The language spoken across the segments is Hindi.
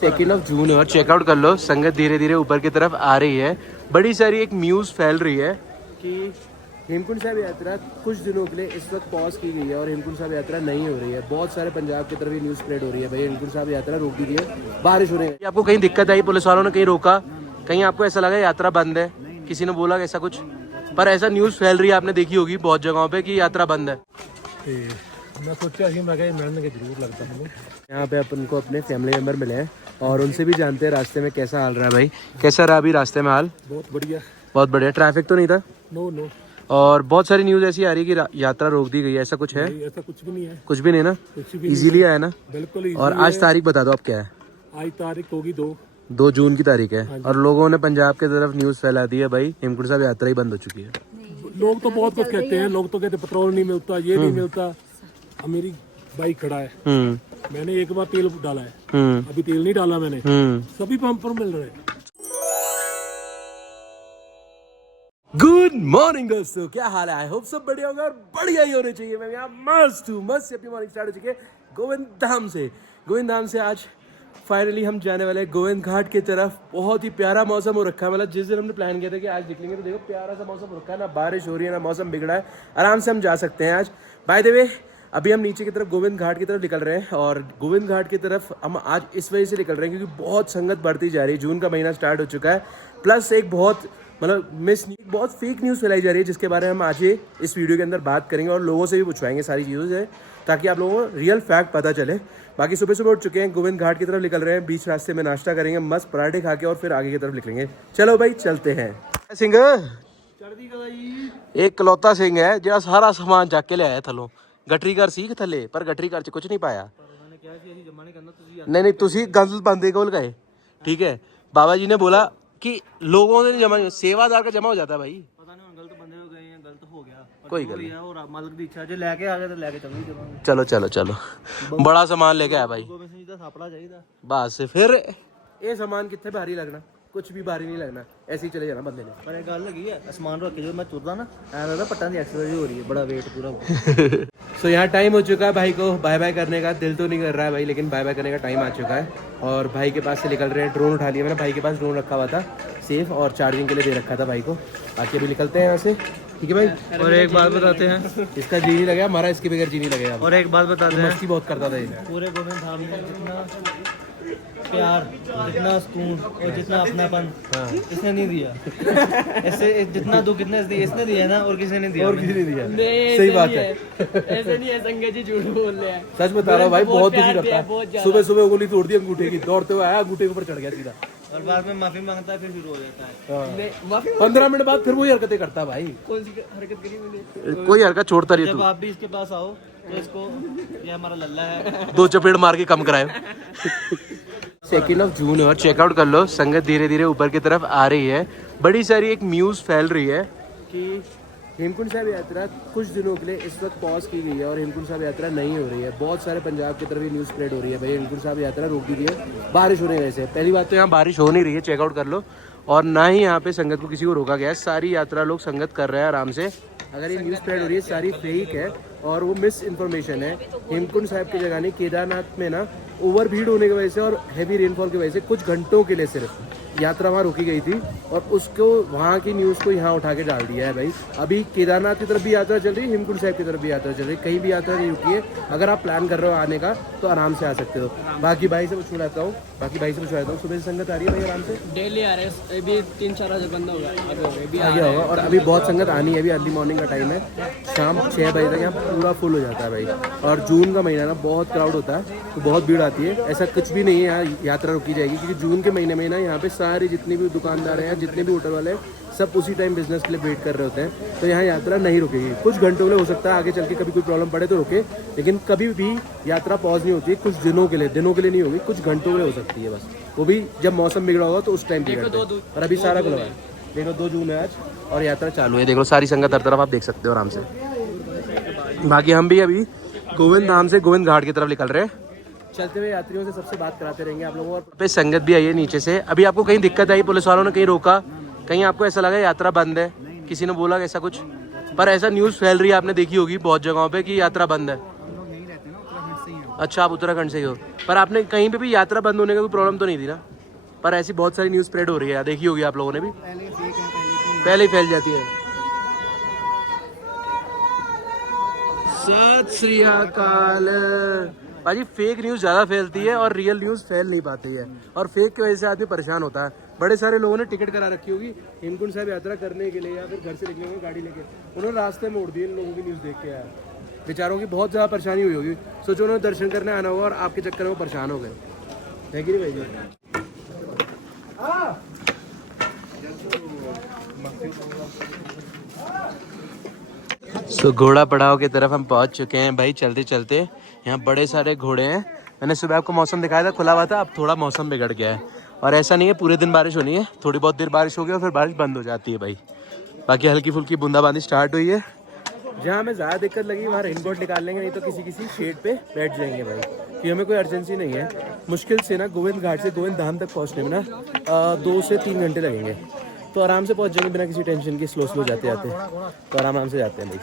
2 जून है और चेकआउट कर लो, संगत धीरे धीरे ऊपर की तरफ आ रही है। बड़ी सारी एक न्यूज़ फैल रही है कि हेमकुंड साहिब यात्रा कुछ दिनों के लिए इस वक्त पॉज की गई है और हेमकुंड साहिब यात्रा नहीं हो रही है। बहुत सारे पंजाब की तरफ ये न्यूज़ स्प्रेड हो रही है, भाई हेमकुंड साहिब यात्रा रोक दी गई है, बारिश हो रही है। आपको कहीं दिक्कत आई, पुलिस वालों ने कहीं रोका, कहीं आपको ऐसा लगा यात्रा बंद है, किसी ने बोला ऐसा कुछ? पर ऐसा न्यूज़ फैल रही है, आपने देखी होगी बहुत जगहों पे कि यात्रा बंद है। मैं सोचा कि मैं मिलने के जरूर लगता हूँ। यहाँ पे अपन को अपने फैमिली मेम्बर मिले हैं और उनसे भी जानते हैं रास्ते में कैसा हाल रहा है। भाई कैसा रहा अभी रास्ते में हाल? बहुत बढ़िया, बहुत बढ़िया। ट्रैफिक तो नहीं था? नो। और बहुत सारी न्यूज़ ऐसी आ रही है कि यात्रा रोक दी गई है, ऐसा कुछ है? ऐसा कुछ भी नहीं है। कुछ भी नहीं ना, इजीली आया ना? बिल्कुल। और आज तारीख बता दो आप क्या है? आज तारीख होगी 2 जून की तारीख है और लोगों ने पंजाब की तरफ न्यूज़ फैला दी है भाई हेमकुंड साहिब यात्रा ही बंद हो चुकी है। लोग तो बहुत कुछ कहते हैं, लोग तो कहते पेट्रोल नहीं मिलता, ये नहीं मिलता। अब मेरी बाइक खड़ा है, मैंने एक बार तेल डाला है, अभी तेल नहीं डाला मैंने, सभी पंप पर मिल रहे हैं। गुड मॉर्निंग दोस्तों, क्या हाल है? आई होप सब बढ़िया होगा और बढ़िया ही होने चाहिए। मैं यहाँ मस्त हूँ, मस्त अपनी मॉर्निंग स्टार्ट हो चुकी है गोविंद धाम से आज फाइनली हम जाने वाले हैं गोविंद घाट की तरफ। बहुत ही प्यारा मौसम हो रखा है, मतलब जिस दिन हमने प्लान किया था कि आज निकलेंगे तो देखो प्यारा सा मौसम हो रखा है, ना बारिश हो रही है ना मौसम बिगड़ा है, आराम से हम जा सकते हैं आज। बाय द वे अभी हम नीचे की तरफ गोविंद घाट की तरफ निकल रहे हैं और गोविंद घाट की तरफ हम आज इस वजह से निकल रहे हैं क्योंकि बहुत संगत बढ़ती जा रही है। जून का महीना स्टार्ट हो चुका है, प्लस एक बहुत बहुत फेक न्यूज़ फैलाई जा रही है जिसके बारे में हम आज ये इस वीडियो के अंदर बात करेंगे और लोगों से भी पूछवाएंगे सारी चीज़ों से, ताकि आप लोगों को रियल फैक्ट पता चले। बाकी सुबह उठ चुके हैं, गोविंद घाट की तरफ निकल रहे हैं, बीच रास्ते में नाश्ता करेंगे, मस्त पराठे खा के और फिर आगे की तरफ निकलेंगे। चलो भाई चलते हैं। सिंह एक कलौता सिंह है जो सारा सामान चक के ले आया थलों। गटरी घर सी थले पर गटरी घर च कुछ नहीं पाया। नहीं तुसी गल बंदे कोल गए, ठीक है। बाबा जी ने बोला कि लोगों ने जमा, सेवादार का जमा हो जाता है भाई। पता नहीं गलत बंदे हो गए हैं, गलत हो गया, कोई गल नहीं। और मालिक की इच्छा जो लेके आ गए तो लेके चलो बड़ा सामान लेके आया भाई, गोविंद सिंह दा सापड़ा चाहिए बस। फिर ये सामान कितने भारी लगना, कुछ भी भारी नहीं लगना, ऐसे ही चले जाना बंदे ने। पर एक गल लगी है, आसमान रख के जो मैं तुरदा ना ऐसा लगता पट्टां दी एक्सरसाइज हो रही है, बड़ा वेट पूरा। सो यहाँ टाइम हो चुका है भाई को बाय बाय करने का। दिल तो नहीं कर रहा है भाई, लेकिन बाय बाय करने का टाइम आ चुका है और भाई के पास से निकल रहे हैं। ड्रोन उठा लिया मैंने, भाई के पास ड्रोन रखा हुआ था सेफ और चार्जिंग के लिए दे रखा था भाई को। बाकी अभी निकलते हैं यहाँ से, ठीक है भाई। और एक बात बताते हैं, इसका जी नहीं लगा, हमारा इसके बगैर जी नहीं लगेगा। और एक बात बताते हैं, मस्ती बहुत करता था ये। पूरे गोविंद धाम में जितना प्यार, जितना सुकून और जितना अपनापन इसने नहीं दिया। ऐसे जितना दुख इसने दिया है ना, और किसी ने दिया, और किसी ने दिया। सही बात है, ऐसे नहीं है, संगत जी झूठ बोल रहे हैं। सच बता रहा हूँ भाई, बहुत दुखी करता है। सुबह उंगली तोड़ दी अंगूठे की, दौड़ते हुए आया अंगूठे के ऊपर चढ़ गया सीधा, और बाद में माफी मांगता है, फिर शुरू हो जाता है। 15 मिनट बाद फिर वही हरकतें करता है भाई। कौन सी हरकत करी मैंने? कोई हरकत छोड़ता रही जब तू। आप भी इसके पास आओ तो इसको, ये हमारा लल्ला है, 2 चपेट मार के कम कराए। 2 जून है और चेकआउट कर लो, संगत धीरे धीरे ऊपर की तरफ आ रही है। बड़ी सारी एक न्यूज़ फैल रही है कि हेमकुंड साहिब यात्रा कुछ दिनों के लिए इस वक्त पॉज की गई है और हेमकुंड साहिब यात्रा नहीं हो रही है। बहुत सारे पंजाब की तरफ ये न्यूज़ स्प्रेड हो रही है, भाई हेमकुंड साहिब यात्रा रोक दी गई है, बारिश होने की वजह से। पहली बात तो यहाँ बारिश हो नहीं रही है, चेकआउट कर लो, और ना ही यहाँ पे संगत को किसी को रोका गया है। सारी यात्रा लोग संगत कर रहे हैं आराम से। अगर ये न्यूज़ स्प्रेड हो रही है सारी फेक है और वो मिस इन्फॉर्मेशन है। हेमकुंड साहिब की जगह नहीं, केदारनाथ में ना ओवर भीड़ होने की वजह से और हैवी रेनफॉल की वजह से कुछ घंटों के लिए सिर्फ यात्रा वहाँ रुकी गई थी और उसको वहाँ की न्यूज़ को यहाँ उठा के डाल दिया है भाई। अभी केदारनाथ की तरफ भी यात्रा चल रही है, हेमकुंड साहिब की तरफ भी यात्रा चल रही है, कहीं भी यात्रा नहीं रुकी है। अगर आप प्लान कर रहे हो आने का तो आराम से आ सकते हो। बाकी भाई से पूछवाता हूँ, सुबह से संगत आ रही है भाई आराम से? डेली आ रहे हैं, अभी 3-4 हजार बंदा होगा, अभी आ गया होगा। और अभी बहुत संगत आनी है, अभी अर्ली मॉर्निंग का टाइम है, शाम 6 बजे तक यहाँ पूरा फुल हो जाता है भाई। और जून का महीना ना बहुत क्राउड होता है, तो बहुत भीड़ आती है। ऐसा कुछ भी नहीं है यहाँ यात्रा रुकी जाएगी, क्योंकि जून के महीने में ना यहाँ पे सारे जितने भी दुकानदार हैं, जितने भी होटल वाले हैं, सब उसी टाइम बिजनेस के लिए वेट कर रहे होते हैं। तो यहाँ यात्रा नहीं रुकेगी, कुछ घंटों के लिए हो सकता है, आगे चल के कभी कोई प्रॉब्लम पड़े तो रुके, लेकिन कभी भी यात्रा पॉज नहीं होती है। कुछ दिनों के लिए नहीं होगी, कुछ घंटों के लिए हो सकती है बस, वो भी जब मौसम बिगड़ा होगा तो उस टाइम पे। और अभी सारा खुला है, देखो 2 जून है आज और यात्रा चालू है। देखो सारी संगत हर तरफ आप देख सकते हो आराम से। बाकी हम भी अभी गोविंद धाम से गोविंद घाट की तरफ निकल रहे हैं। चलते हुए यात्रियों से सबसे बात कराते रहेंगे आप लोगों को। पे संगत भी आई है नीचे से। अभी आपको कहीं दिक्कत आई, पुलिस वालों ने कहीं रोका, कहीं आपको ऐसा लगा यात्रा बंद है, किसी ने बोला ऐसा कुछ? पर ऐसा न्यूज़ फैल रही है, आपने देखी होगी बहुत जगहों पे कि यात्रा बंद है। अच्छा, आप उत्तराखंड से ही हो, पर आपने कहीं पे भी यात्रा बंद होने का कोई प्रॉब्लम तो नहीं थी ना? पर ऐसी बहुत सारी न्यूज़ स्प्रेड हो रही है, देखी होगी आप लोगों ने भी, पहले ही फैल जाती है। सत श्री अकाल। भाजी फेक न्यूज़ ज़्यादा फैलती है और रियल न्यूज़ फैल नहीं पाती है, और फेक की वजह से आदमी परेशान होता है। बड़े सारे लोगों ने टिकट करा रखी होगी हेमकुंड साहिब यात्रा करने के लिए, या फिर घर से निकले होंगे गाड़ी लेके, उन्होंने रास्ते में उड़ दिए इन लोगों की न्यूज़ देख के। यार बेचारों की बहुत ज़्यादा परेशानी हुई होगी, सोचो उन्होंने दर्शन करने आना होगा और आपके चक्कर में वो परेशान हो गए, है कि नहीं भाई जी? सो घोड़ा पड़ाव की तरफ हम पहुंच चुके हैं भाई, चलते चलते। यहाँ बड़े सारे घोड़े हैं। मैंने सुबह आपको मौसम दिखाया था, खुला हुआ था, अब थोड़ा मौसम बिगड़ गया है, और ऐसा नहीं है पूरे दिन बारिश होनी है, थोड़ी बहुत देर बारिश होगी और फिर बारिश बंद हो जाती है भाई। बाकी हल्की फुल्की बूंदाबांदी स्टार्ट हुई है। जहाँ हमें ज़्यादा दिक्कत लगी वहाँ रेनकोट निकाल लेंगे, नहीं तो किसी शेड पे बैठ जाएंगे भाई, कि हमें कोई अर्जेंसी नहीं है। मुश्किल से ना गोविंद घाट से गोविंद धाम तक पहुँचने में ना 2 से 3 घंटे लगेंगे, तो आराम से पहुँच जाएंगे बिना किसी टेंशन के, स्लो जाते जाते, तो आराम से जाते हैं भाई।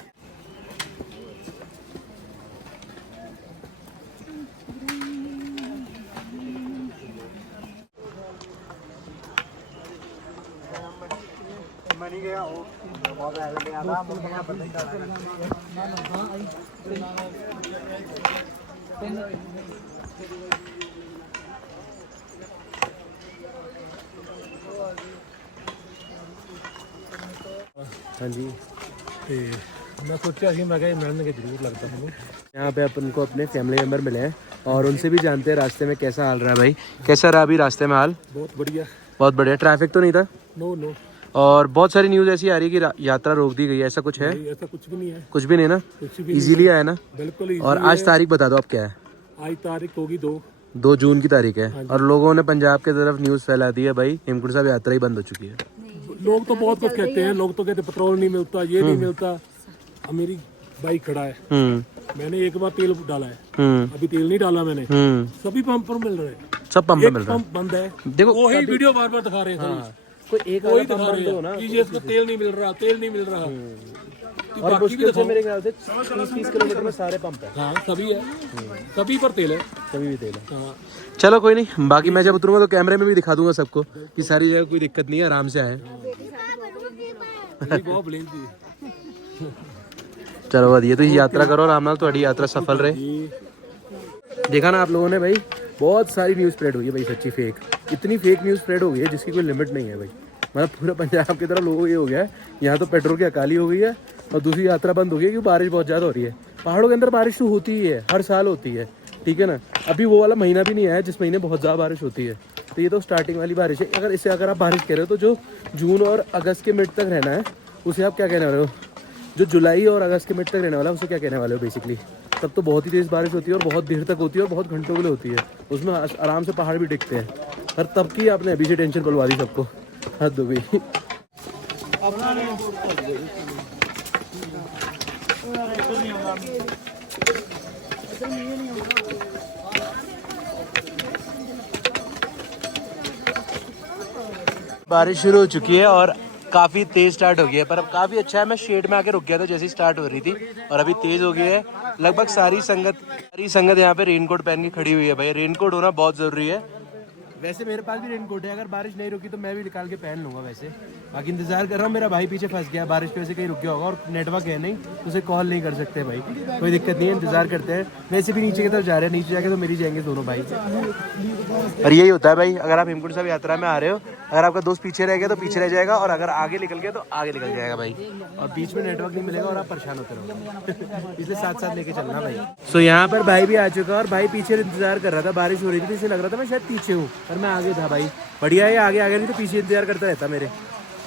हाँ जी, मैं सोचा कि मैं मिलने के जरूर लगता हूँ। यहाँ पे अपन को अपने फैमिली मेम्बर मिले हैं और उनसे भी जानते हैं रास्ते में कैसा हाल रहा है भाई। कैसा रहा अभी रास्ते में हाल? बहुत बढ़िया। बहुत बढ़िया। ट्रैफिक तो नहीं था? नो। और बहुत सारी न्यूज़ ऐसी आ रही है कि यात्रा रोक दी गई है, ऐसा कुछ है? ऐसा कुछ भी नहीं है। कुछ भी नहीं ना? कुछ भी इजीली आया ना? बिल्कुल। और आज तारीख बता दो आप क्या है? आज तारीख होगी 2 जून की तारीख है, और लोगों ने पंजाब की तरफ न्यूज़ फैला दी है भाई, हेमकुंड साहिब यात्रा ही बंद हो चुकी है। लोग तो बहुत कुछ कहते हैं, लोग तो कहते पेट्रोल नहीं मिलता, ये नहीं मिलता। अब मेरी बाइक खड़ा है, मैंने एक बार तेल डाला है, अभी तेल नहीं डाला मैंने, सभी पंप पर मिल रहे हैं, सब पंप पे मिल रहा है। पंप बंद है, देखो वही वीडियो बार दिखा रहे हैं। कोई एक कोई दिखा रहे हैं कि इसको तेल नहीं मिल रहा। और मुश्किल से मेरे ख्याल से 30 किलोमीटर में सारे पंप है। हाँ, सभी है, सभी पर तेल है, सभी भी तेल है। हाँ। चलो कोई नहीं, बाकी मैं जब उतरूंगा तो कैमरे में भी दिखा दूंगा सबको कि सारी जगह कोई दिक्कत नहीं है, आराम से आए। बहुत ब्लेम दी। चलो बढ़िया, तो यात्रा करो आराम नाल, तुम्हारी यात्रा सफल रहे। देखा ना आप लोगों ने भाई, बहुत सारी न्यूज़ स्प्रेड हुई है भाई, सच्ची फेक, इतनी फेक न्यूज़ स्प्रेड हो गई है जिसकी कोई लिमिट नहीं है भाई। मतलब पूरा पंजाब की तरह लोगों ये हो गया है, यहाँ तो पेट्रोल की अकाली हो गई है, और दूसरी यात्रा बंद हो गई है क्योंकि बारिश बहुत ज़्यादा हो रही है। पहाड़ों के अंदर बारिश तो होती ही है, हर साल होती है, ठीक है ना? अभी वो वाला महीना भी नहीं आया जिस महीने बहुत ज़्यादा बारिश होती है, तो ये तो स्टार्टिंग वाली बारिश है। अगर आप बारिश कह रहे हो तो जो जून और अगस्त के मिड तक रहना है उसे आप क्या कहने वाले हो? जो जुलाई और अगस्त के मिड तक रहने वाला है उसे क्या कहने वाले हो बेसिकली? तब तो बहुत ही तेज़ बारिश होती है और बहुत देर तक होती है और बहुत घंटों के लिए होती है, उसमें आराम से पहाड़ भी दिखते हैं। पर तब की आपने अभी से टेंशन पलवा दी सबको, हद हो गई। बारिश शुरू हो चुकी है और काफ़ी तेज़ स्टार्ट हो गई है, पर अब काफ़ी अच्छा है। मैं शेड में आके रुक गया था जैसे ही स्टार्ट हो रही थी, और अभी तेज़ हो गई है। लगभग सारी संगत यहाँ पे रेनकोट पहन के खड़ी हुई है भाई। रेनकोट होना बहुत ज़रूरी है। वैसे मेरे पास भी रेनकोट है, अगर बारिश नहीं रुकी तो मैं भी निकाल के पहन लूँगा वैसे। बाकी इंतजार कर रहा हूँ, मेरा भाई पीछे फंस गया, बारिश की वजह से कहीं रुक गया होगा, और नेटवर्क है नहीं, उसे कॉल नहीं कर सकते भाई। कोई दिक्कत नहीं है, इंतजार करते हैं। वैसे भी नीचे की तरफ जा रहे हैं, नीचे जाके तो मिल जाएंगे दोनों भाई। और यही होता है भाई, अगर आप हेमकुंड साहिब यात्रा में आ रहे हो, अगर आपका दोस्त पीछे रह गया तो पीछे रह जाएगा, और अगर आगे निकल गया तो आगे निकल जाएगा भाई, और बीच में नेटवर्क नहीं मिलेगा और आप परेशान होते रहोगे। इसलिए साथ साथ लेके चलना भाई। सो यहाँ पर भाई भी आ चुका है, और भाई पीछे इंतजार कर रहा था, बारिश हो रही थी, इसे लग रहा था मैं शायद पीछे हूँ, पर मैं आगे था भाई। बढ़िया है, आगे नहीं तो पीछे इंतजार करता रहता मेरे।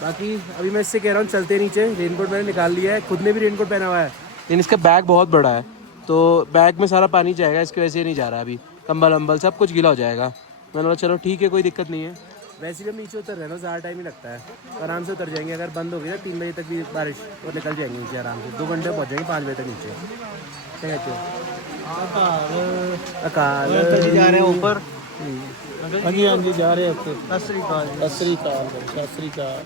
बाकी अभी मैं इससे कह रहा हूँ चलते नीचे। रेनकोट मैंने निकाल लिया है, खुद ने भी रेनकोट पहना हुआ है, लेकिन इसका बैग बहुत बड़ा है, तो बैग में सारा पानी जाएगा, इसकी वजह से नहीं जा रहा अभी। कंबल अम्बल सब कुछ गीला हो जाएगा। मैंने बोला चलो ठीक है, कोई दिक्कत नहीं है। वैसे भी हम नीचे उतर रहे हैं, ज़्यादा टाइम ही लगता है, आराम से उतर जाएंगे। अगर बंद हो गई ना 3 बजे तक भी बारिश, और निकल जाएंगे नीचे आराम से। 2 घंटे पहुँच जाएंगे, 5 बजे तक नीचे। क्या कहते हो? अकाल जा रहे हैं ऊपर। हाँ जी जा रहे हैं। सत श्री अकाल।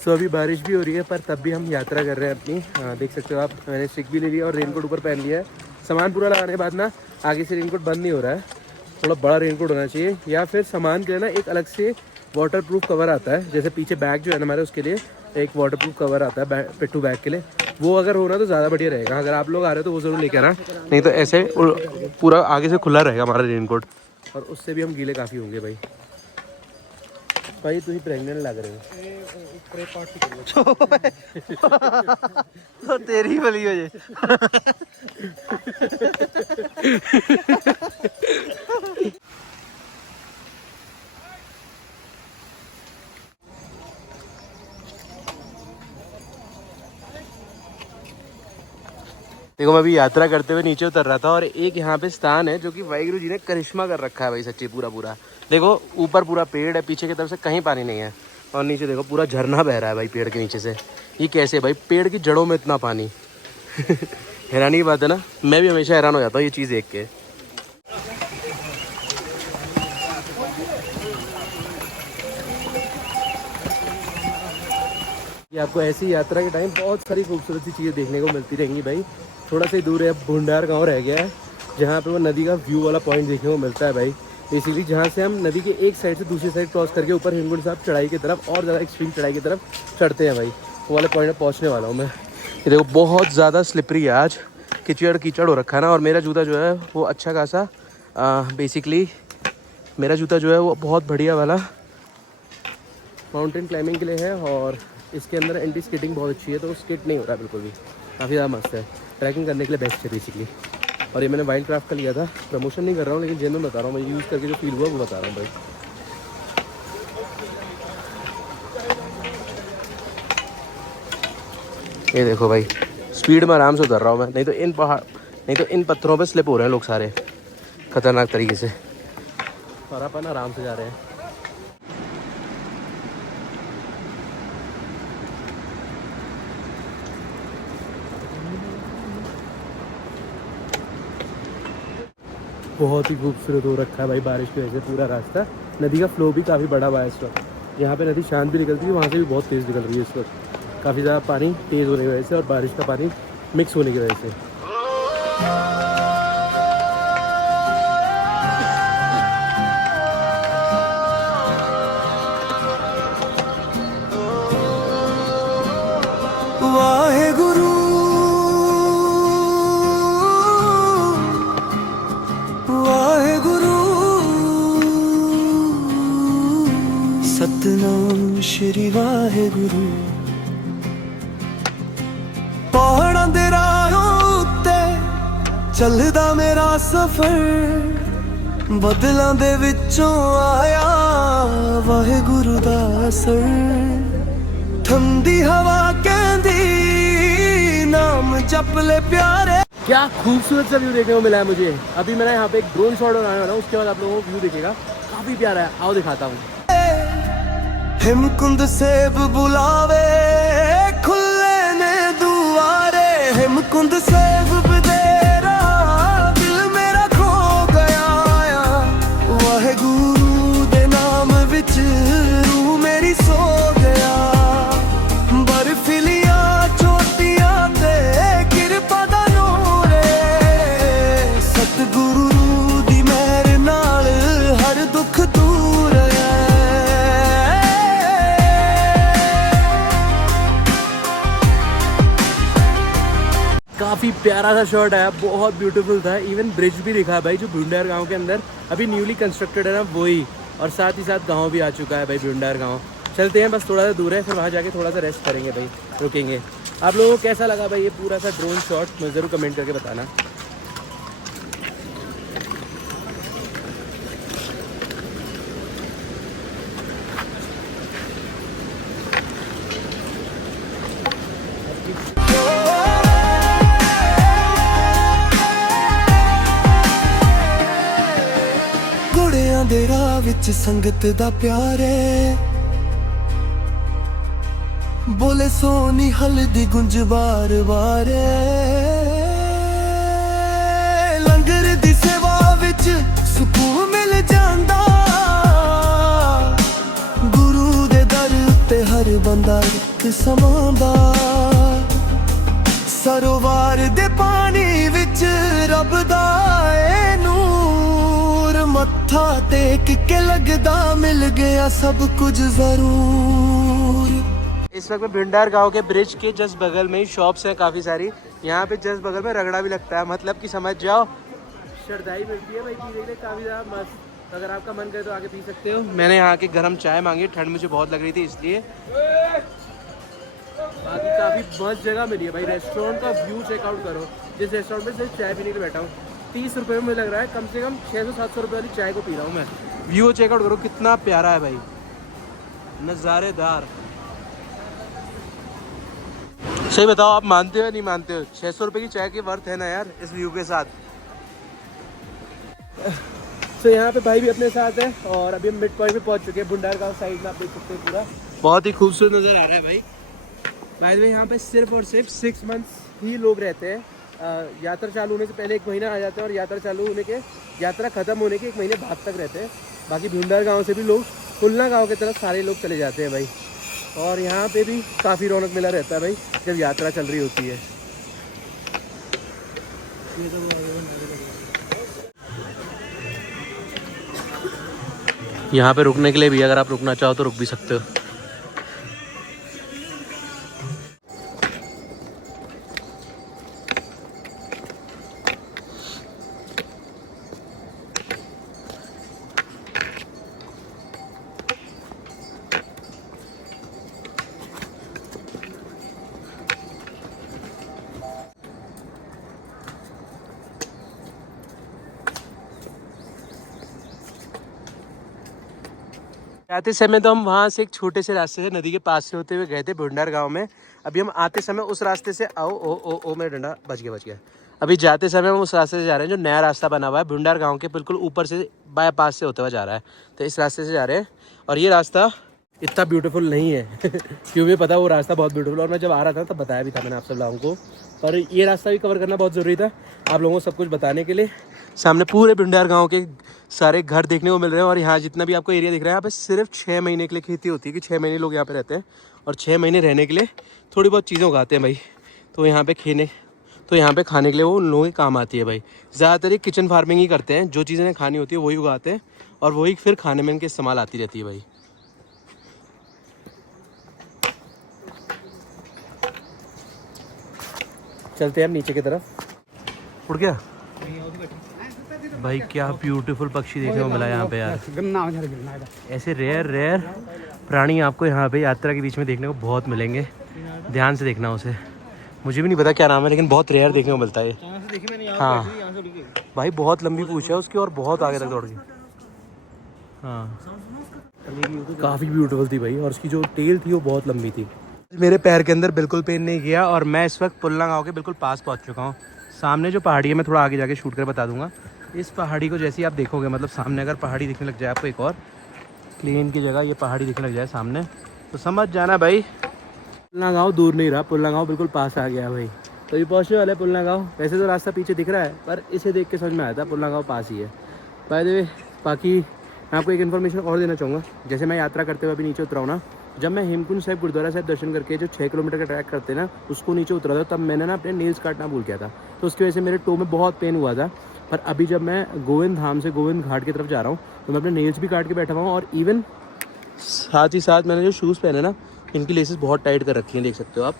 सो अभी बारिश भी हो रही है, पर तब भी हम यात्रा कर रहे हैं अपनी। देख सकते हो आप, मैंने स्टिक भी ले लिया और रेनकोट ऊपर पहन लिया है। सामान पूरा लगाने के बाद ना आगे से रेनकोट बंद नहीं हो रहा है, थोड़ा बड़ा रेनकोट होना चाहिए, या फिर सामान के लिए ना एक अलग से वाटरप्रूफ कवर आता है, जैसे पीछे बैग जो है ना हमारे उसके लिए एक वाटरप्रूफ कवर आता है पिट्ठू बैग के लिए, वो अगर हो ना तो ज़्यादा बढ़िया रहेगा। अगर आप लोग आ रहे हो तो वो ज़रूर लेके आना, नहीं तो ऐसे पूरा आगे से खुला रहेगा हमारा रेनकोट, और उससे भी हम गीले काफ़ी होंगे भाई। भाई तुम प्रेग्नेंट लग रहे हो। तो तेरी भली हो जे। देखो मैं अभी यात्रा करते हुए नीचे उतर रहा था, और एक यहाँ पे स्थान है जो कि वाहिगुरु जी ने करिश्मा कर रखा है भाई, सच्ची पूरा। देखो ऊपर पूरा पेड़ है, पीछे की तरफ से कहीं पानी नहीं है, और नीचे देखो पूरा झरना बह रहा है भाई पेड़ के नीचे से। ये कैसे भाई, पेड़ की जड़ों में इतना पानी। हैरानी की बात है ना, मैं भी हमेशा हैरान हो जाता हूँ ये चीज़ देख के। कि आपको ऐसी यात्रा के टाइम बहुत सारी खूबसूरत सी चीज़ें देखने को मिलती रहेंगी भाई। थोड़ा सा ही दूर है भुंडार गांव रह गया है, जहाँ पे वो नदी का व्यू वाला पॉइंट देखने को मिलता है भाई। बेसिकली जहाँ से हम नदी के एक साइड से दूसरी साइड क्रॉस करके ऊपर हेमकुंड साहब चढ़ाई की तरफ और ज़्यादा एक्सट्रीम चढ़ाई की तरफ चढ़ते हैं भाई, वो वाले पॉइंट पर पहुँचने वाला हूँ मैं। ये देखो बहुत ज़्यादा स्लिपरी है आज, कीचड़ हो रखा है ना, और मेरा जूता जो है वो अच्छा खासा बेसिकली मेरा जूता जो है वो बहुत बढ़िया वाला माउंटेन क्लाइंबिंग के लिए है, और इसके अंदर एंटी स्केटिंग बहुत अच्छी है, तो स्केट नहीं हो रहा है बिल्कुल भी, काफ़ी ज़्यादा मस्त है, ट्रैकिंग करने के लिए बेस्ट है बेसिकली। और ये मैंने वाइल्ड क्राफ्ट का लिया था, प्रमोशन नहीं कर रहा हूँ लेकिन जेन्युइन बता रहा हूँ, मैं यूज़ करके जो फील हुआ वो बता रहा हूँ भाई। ये देखो भाई स्पीड में आराम से उतर रहा हूँ मैं, नहीं तो इन पत्थरों पे स्लिप हो रहे हैं लोग सारे खतरनाक तरीके से, और अपन आराम से जा रहे हैं। बहुत ही खूबसूरत हो रखा है भाई बारिश की वजह से पूरा रास्ता। नदी का फ्लो भी काफ़ी बड़ा हुआ है इस वक्त, यहाँ पे नदी शांत भी निकलती है, वहाँ से भी बहुत तेज़ निकल रही है इस वक्त, काफ़ी ज़्यादा पानी तेज़ होने की वजह से और बारिश का पानी मिक्स होने की वजह से। वाहेगुरु वाहेगुरु सतनाम श्री वाहेगुरु। पहाड़ां दे राहों उत्ते चलदा मेरा सफर, बदलां दे विचों आया वाहेगुरु दा असर। ठंडी हवा कहंदी नाम जप ले प्यारे। क्या खूबसूरत सा व्यू देखने को मिला है मुझे। अभी मैंने यहाँ पे एक ड्रोन शॉट बनाने वाला हूँ, उसके बाद आप लोगों को व्यू दिखेगा, काफ़ी प्यारा है, आओ दिखाता हूँ। हेमकुंद सेब बुलावे खुले ने दुआरे, हेमकुंद सेब बदेरा दिल मेरा खो गया, वाहेगुरु दे नाम विच रूह मेरी सो गया। बर्फीलियां चोटियां ते किरपा दा नूर है, सतगुरु दी मेहर नाल हर दुख दूर है। काफ़ी प्यारा सा शॉट आया, बहुत ब्यूटीफुल था। इवन ब्रिज भी दिखा भाई जो भुंडार गांव के अंदर अभी न्यूली कंस्ट्रक्टेड है ना वही, और साथ ही साथ गांव भी आ चुका है भाई भुंडार गांव। चलते हैं, बस थोड़ा सा दूर है, फिर वहाँ जाके थोड़ा सा रेस्ट करेंगे भाई, रुकेंगे। आप लोगों को कैसा लगा भाई ये पूरा सा ड्रोन शॉट, मुझे ज़रूर कमेंट करके बताना। घोड़ियां दे राह विच संगत दा प्यारे, बोले सोनी हल्दी गुंज बार बारे। लंगर दी सेवा विच सुकून मिल जांदा, गुरु दे दर ते हर बंदा इक समान दा। सरोवर दे पानी विच रब दा मथा टेक के लगदा मिल गया सब कुछ जरूर। इस वक्त में भिंडार गांव के ब्रिज के जस्ट बगल में ही शॉप्स हैं काफ़ी सारी। यहाँ पे जस्ट बगल में रगड़ा भी लगता है, मतलब कि समझ जाओ शरदाई मिलती है भाई पीने के लिए काफ़ी ज़्यादा मस्त। अगर आपका मन करे तो आके पी सकते हो। मैंने यहाँ की गर्म चाय मांगी, ठंड मुझे बहुत लग रही थी इसलिए। बाकी काफ़ी मस्त जगह मिली है भाई। रेस्टोरेंट का व्यू चेकआउट करो। जिस रेस्टोरेंट में सिर्फ चाय पीने के लिए बैठा हूँ, 30 रुपये में मुझे लग रहा है कम से कम 600-700 रुपये वाली चाय को पी रहा हूँ मैं। व्यू चेकआउट करो कितना प्यारा है भाई, नज़ारेदार। सही बताओ आप मानते हो या नहीं मानते हो? 600 रुपये की चाय की वर्थ है ना यार इस व्यू के साथ। तो यहाँ पे भाई भी अपने साथ है और अभी हम मिड पॉइंट पे पहुँच चुके हैं। भिंडार गाँव साइड में आप देख सकते हैं पूरा बहुत ही खूबसूरत नज़र आ रहा है भाई। बाय द वे यहाँ पे सिर्फ और सिर्फ 6 मंथ्स ही लोग रहते हैं। यात्रा चालू होने से पहले 1 महीना आ जाते हैं और यात्रा ख़त्म होने के 1 महीने बाद तक रहते हैं। बाकी भिंडार गाँव से भी लोग पुलना गाँव की तरफ सारे लोग चले जाते हैं भाई। और यहाँ पे भी काफ़ी रौनक मेला रहता है भाई जब यात्रा चल रही होती है। यहाँ पे रुकने के लिए भी अगर आप रुकना चाहो तो रुक भी सकते हो। आते समय तो हम वहाँ से एक छोटे से रास्ते से नदी के पास से होते हुए गए थे भिंडार गांव में। अभी हम आते समय उस रास्ते से ओ मेरा डंडा बच गया। अभी जाते समय हम उस रास्ते से जा रहे हैं जो नया रास्ता बना हुआ है भिंडार गांव के बिल्कुल ऊपर से बाईपास से होते हुए जा रहा है। तो इस रास्ते से जा रहे हैं और ये रास्ता इतना ब्यूटीफुल नहीं है क्योंकि मुझे पता वो रास्ता बहुत ब्यूटीफुल, और मैं जब आ रहा था तब बताया भी था मैंने आप सब लोगों को। पर ये रास्ता भी कवर करना बहुत ज़रूरी था आप लोगों को सब कुछ बताने के लिए। सामने पूरे भिंडार गांव के सारे घर देखने को मिल रहे हैं और यहाँ जितना भी आपको एरिया दिख रहा है यहाँ पे सिर्फ 6 महीने के लिए खेती होती है कि 6 महीने लोग यहाँ पे रहते हैं और 6 महीने रहने के लिए थोड़ी बहुत चीज़ें उगाते हैं भाई। तो यहाँ पे खाने के लिए वो उन लोगों के काम आती है भाई। ज़्यादातर ये किचन फार्मिंग ही करते हैं, जो चीज़ें खानी होती है वही उगाते हैं और वही फिर खाने में इनके इस्तेमाल आती रहती है भाई। चलते हैं हम नीचे की तरफ। उड़ गया भाई, क्या ब्यूटीफुल पक्षी देखने को मिला यहाँ पे यार। ऐसे रेयर प्राणी आपको यहाँ पे यात्रा के बीच में देखने को बहुत मिलेंगे, ध्यान से देखना उसे। मुझे भी नहीं पता क्या नाम है लेकिन बहुत रेयर देखने को मिलता है। हाँ भाई बहुत लंबी पूंछ है उसकी और बहुत आगे तक दौड़ गई। हाँ काफ़ी ब्यूटीफुल थी भाई और उसकी जो टेल थी वो बहुत लंबी थी। मेरे पैर के अंदर बिल्कुल पेन नहीं किया और मैं इस वक्त पुलना गाँव के बिल्कुल पास पहुँच चुका हूँ। सामने जो पहाड़ी है मैं थोड़ा आगे जाके शूट कर बता दूंगा। इस पहाड़ी को जैसे ही आप देखोगे, मतलब सामने अगर पहाड़ी दिखने लग जाए आपको, एक और प्लेन की जगह ये पहाड़ी दिखने लग जाए सामने, तो समझ जाना भाई पुलना गाँव दूर नहीं रहा, पुलना गाँव बिल्कुल पास आ गया भाई। तो ये पहुँचने वाला है पुलना गाँव। वैसे तो रास्ता पीछे दिख रहा है पर इसे देख के समझ में आया था पुलना गाँव पास ही है। बाय द वे बाकी मैं आपको एक इन्फॉर्मेशन और देना चाहूँगा। जैसे मैं यात्रा करते हुए अभी नीचे उतरा हूँ ना, जब मैं हेमकुंड साहिब गुरुद्वारा साहिब दर्शन करके जो 6 किलोमीटर का ट्रैक करते ना उसको नीचे उतरा था, तब मैंने ना अपने नेल्स काटना भूल गया था। तो उसकी वजह से मेरे टो में बहुत पेन हुआ था। पर अभी जब मैं गोविंद धाम से गोविंद घाट की तरफ जा रहा हूँ तो मैं अपने नेल्स भी काट के बैठा हुआ हूँ और इवन साथ ही साथ मैंने जो शूज़ पहने ना इनकी लेसेस बहुत टाइट कर रखी हैं, देख सकते हो आप।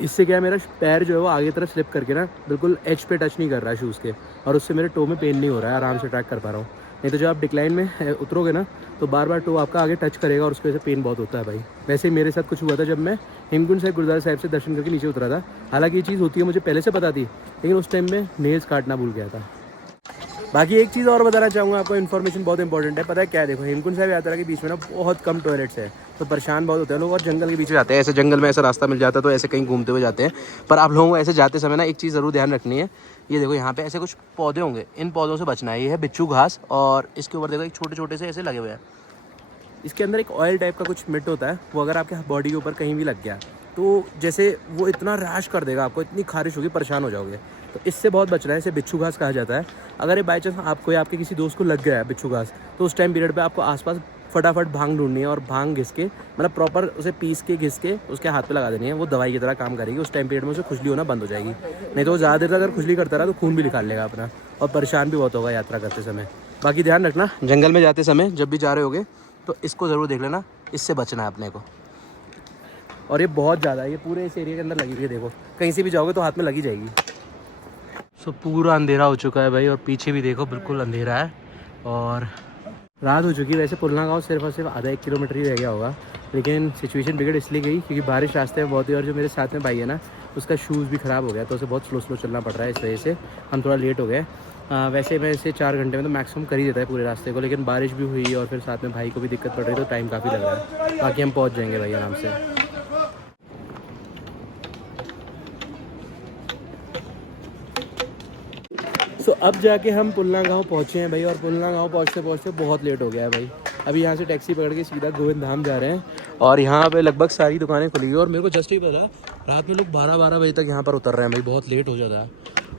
इससे क्या है मेरा पैर जो है वो आगे तरफ स्लिप करके ना बिल्कुल एज पे टच नहीं कर रहा है शूज़ के, और उससे मेरे टो में पेन नहीं हो रहा है, आराम से ट्रैक कर पा रहा हूँ। नहीं तो जब आप डिक्लाइन में उतरोगे ना तो बार बार टो आपका आगे टच करेगा और उसकी वजह से पेन बहुत होता है भाई। वैसे ही मेरे साथ कुछ हुआ था जब मैं हेमकुंड साहिब गुरुद्वारा साहिब से दर्शन करके नीचे उतरा था। हालांकि ये चीज़ होती है मुझे पहले से पता थी, लेकिन उस टाइम में नेल्स काटना भूल गया था। बाकी एक चीज़ और बताना चाहूँगा आपको, इन्फॉर्मेशन बहुत इंपॉर्टेंट है। पता है क्या, देखो हेमकुंड साहिब यात्रा के बीच में ना बहुत कम टॉयलेट्स है, तो परेशान बहुत होते हैं लोग और जंगल के बीच में जाते हैं। ऐसे जंगल में ऐसा रास्ता मिल जाता है तो ऐसे कहीं घूमते हुए जाते हैं। पर आप लोगों को ऐसे जाते समय ना एक चीज़ ज़रूर ध्यान रखनी है। ये देखो यहाँ पे ऐसे कुछ पौधे होंगे, इन पौधों से बचना है। ये है बिच्छू घास और इसके ऊपर देखो एक छोटे छोटे से ऐसे लगे हुए हैं। इसके अंदर एक ऑयल टाइप का कुछ मिट होता है, वो अगर आपके बॉडी के ऊपर कहीं भी लग गया तो जैसे वो इतना रैश कर देगा, आपको इतनी खारिश होगी, परेशान हो जाओगे। तो इससे बहुत बचना है। इसे बिच्छू घास कहा जाता है। अगर ये बाई चांस आपको या आपके किसी दोस्त को लग गया है बिच्छू घास, तो उस टाइम पीरियड पे आपको आसपास फटाफट भांग ढूंढनी है और भांग घिस के, मतलब प्रॉपर उसे पीस के घिस के उसके हाथ पे लगा देनी है। वो दवाई की तरह काम करेगी। उस टाइम पीरियड में उसे खुजली होना बंद हो जाएगी। नहीं तो ज़्यादा देर तक अगर खुजली करता रहा तो खून भी निकाल लेगा अपना। और परेशान भी बहुत होगा यात्रा करते समय। बाकी ध्यान रखना जंगल में जाते समय जब भी जा रहे होगे तो इसको ज़रूर देख लेना, इससे बचना है अपने को। और ये बहुत ज़्यादा, ये पूरे इस एरिया के अंदर लगी हुई है, देखो कहीं से भी जाओगे तो हाथ में लगी जाएगी। सो पूरा अंधेरा हो चुका है भाई, और पीछे भी देखो बिल्कुल अंधेरा है और रात हो चुकी है। वैसे पुलना गाँव सिर्फ और सिर्फ आधा 1 किलोमीटर ही रह गया होगा, लेकिन सिचुएशन बिगड़ इसलिए गई क्योंकि बारिश रास्ते में बहुत ही, और जो मेरे साथ में भाई है ना उसका शूज़ भी ख़राब हो गया, तो उसे बहुत स्लो चलना पड़ रहा है, इस वजह से हम थोड़ा लेट हो गए। वैसे मैं इसे 4 घंटे में तो मैक्सिमम कर ही देता है पूरे रास्ते को, लेकिन बारिश भी हुई और फिर साथ में भाई को भी दिक्कत पड़ रही, तो टाइम काफ़ी लग रहा है। बाकी हम पहुँच जाएंगे भाई आराम से। सो अब जाके हम पुलना गाँव पहुँचे हैं भाई, और पुलना गाँव पहुँचते बहुत लेट हो गया है भाई। अभी यहाँ से टैक्सी पकड़ के सीधा गोविंद धाम जा रहे हैं, और यहाँ पे लगभग सारी दुकानें खुली हुई है। और मेरे को जस्ट ही पता रात में लोग 12 बजे तक यहाँ पर उतर रहे हैं भाई, बहुत लेट हो जाता है।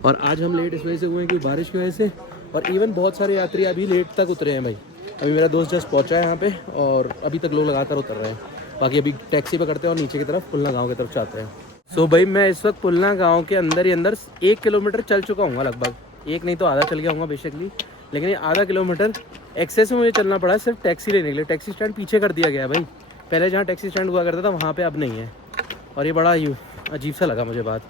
और आज हम लेट इस वजह से हुए हैं कि बारिश की वजह से, और इवन बहुत सारे यात्री अभी लेट तक उतरे हैं भाई। अभी मेरा दोस्त जस्ट पहुँचा है यहाँ पे, और अभी तक लोग लगातार उतर रहे हैं। बाकी अभी टैक्सी पकड़ते हैं और नीचे की तरफ पुलना गाँव की तरफ जाते हैं। सो भाई मैं इस वक्त पुलना गाँव के अंदर ही अंदर 1 किलोमीटर चल चुका हूँ लगभग, एक नहीं तो आधा चल गया हूँ बेसिकली, लेकिन ये आधा किलोमीटर एक्सेस में मुझे चलना पड़ा सिर्फ टैक्सी लेने के लिए। टैक्सी स्टैंड पीछे कर दिया गया भाई, पहले जहाँ टैक्सी स्टैंड हुआ करता था वहाँ पे अब नहीं है, और ये बड़ा अजीब सा लगा मुझे बात।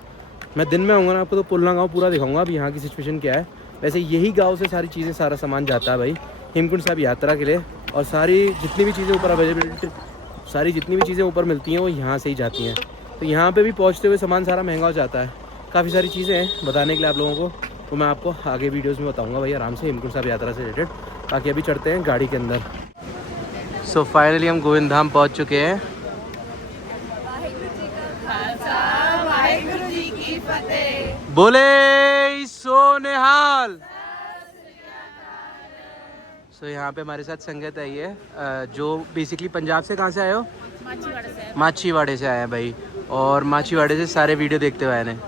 मैं दिन में आऊँगा ना आपको तो पुलना गाँव पूरा दिखाऊंगा अब यहाँ की सिचुएशन क्या है। वैसे यही गाँव से सारी चीज़ें, सारा सामान जाता है भाई हेमकुंड साहब यात्रा के लिए, और सारी जितनी भी चीज़ें ऊपर अवेलेबिलिटी, सारी जितनी भी चीज़ें ऊपर मिलती हैं वो यहाँ से ही जाती हैं। तो यहाँ पर भी पहुँचते हुए सामान सारा महंगा हो जाता है। काफ़ी सारी चीज़ें हैं बताने के लिए आप लोगों को, तो मैं आपको आगे वीडियोस में बताऊंगा भाई आराम से हेमकुंड साहब यात्रा से रिलेटेड। बाकी अभी चढ़ते हैं गाड़ी के अंदर। सो फाइनली हम गोविंद धाम पहुंच चुके हैं। बोले सो निहाल। सो यहाँ पे हमारे साथ संगत आई है जो बेसिकली पंजाब से, कहाँ से आए हो? माछीवाड़े से आए हैं भाई, और माछीवाड़े से सारे वीडियो देखते हुए आए हैं।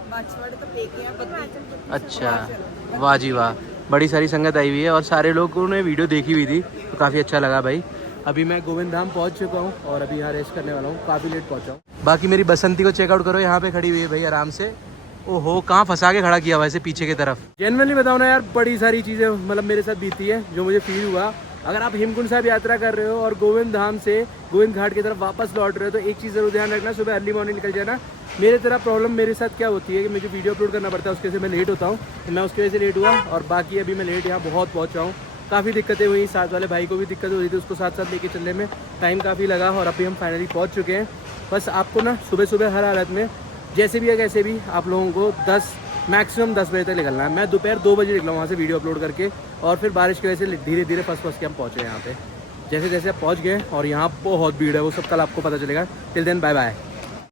अच्छा, वाह जी वाह, बड़ी सारी संगत आई हुई है और सारे लोगों ने वीडियो देखी हुई थी, तो काफ़ी अच्छा लगा भाई। अभी मैं गोविंद धाम पहुँच चुका हूँ और अभी यहाँ रेस्ट करने वाला हूँ, काफ़ी लेट पहुँचा हूँ। बाकी मेरी बसंती को चेकआउट करो, यहाँ पे खड़ी हुई है भाई आराम से। ओहो, कहाँ फंसा के खड़ा किया वैसे पीछे की तरफ। जेन्युइनली बताओ ना यार, बड़ी सारी चीज़ें मतलब मेरे साथ बीती है जो मुझे फील हुआ। अगर आप हेमकुंड साहब यात्रा कर रहे हो और गोविंद धाम से गोविंद घाट की तरफ वापस लौट रहे हो, तो एक चीज़ ज़रूर ध्यान रखना, सुबह अर्ली मॉर्निंग निकल जाना। मेरे तरह प्रॉब्लम मेरे साथ क्या होती है कि मुझे वीडियो अपलोड करना पड़ता है, उसके से मैं लेट होता हूँ, तो मैं उसकी वजह से लेट हुआ। और बाकी अभी मैं लेट यहाँ बहुत पहुँचा हूँ, काफ़ी दिक्कतें हुई, साथ वाले भाई को भी दिक्कत हो रही थी, उसको साथ साथ लेके चलने में टाइम काफ़ी लगा, और अभी हम फाइनली पहुँच चुके हैं। बस आपको ना सुबह सुबह हर हालत में जैसे भी है कैसे भी आप लोगों को मैक्सिमम 10 बजे तक निकलना है। मैं दोपहर 2 बजे निकला वहाँ से वीडियो अपलोड करके, और फिर बारिश की वजह से धीरे धीरे फंस के हम पहुँचे यहाँ पे। जैसे जैसे आप पहुँच गए, और यहाँ बहुत भीड़ है, वो सब कल आपको पता चलेगा। Till then bye bye.